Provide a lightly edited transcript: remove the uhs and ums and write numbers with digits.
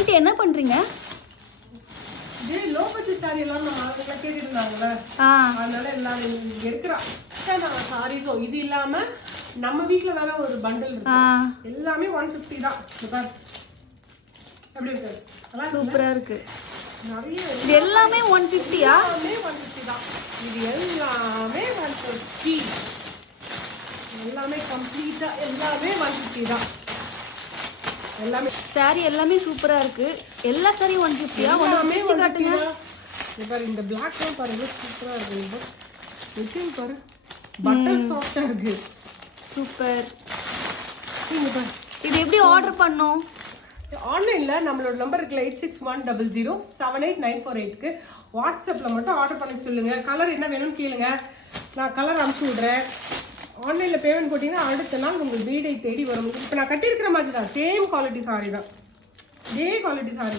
Aunty என்ன பண்றீங்க? Low budget sorry எல்லாம் நம்ம கேட்டுட்டு இருந்தாங்கல்ல, அதனால எல்லாம் இங்க இருக்கிற சாரீஸோ இது இல்லாம நம்ம வீட்ல வேற ஒரு பண்டல் இருக்கு, எல்லாமே 150 தான். எப்படி இருக்கு? சூப்பரா இருக்கு. நிறைய இது எல்லாமே 150யா? எல்லாமே 150 தான். இது எல்லாமே 150. எல்லாமே கம்ப்ளீட்டா எல்லாமே 150 தான். எல்லாமே சாரி எல்லாமே சூப்பரா இருக்கு. எல்லா சாரி 150யா? எல்லாமே ஒன்னு காட்டுங்க. பாரு, இந்த பிளாக்லாம் பாருங்க, சூப்பரா இருக்கு. இது பாரு, பட்டர் சாஃப்ட்டா இருக்கு. சூப்பர். இங்க பாரு, இது எப்படி ஆர்டர் பண்ணோம்? ஆன்லைன்ல நம்மளோட நம்பர் இருக்குல்ல 8610078948க்கு வாட்ஸ்அப்ல மட்டும் ஆர்டர் பண்ண சொல்லுங்க. கலர் என்ன வேணும்னு கேளுங்க, நான் கலர் அனுப்பிச்சு விடுறேன். ஆன்லைனில் பேமெண்ட் போட்டிங்கன்னா அடுத்த நாள் உங்களுக்கு வீடை தேடி வரும். இப்போ நான் கட்டியிருக்கிற மாதிரி தான், சேம் குவாலிட்டி சாரி தான், இதே குவாலிட்டி சாரி தான்.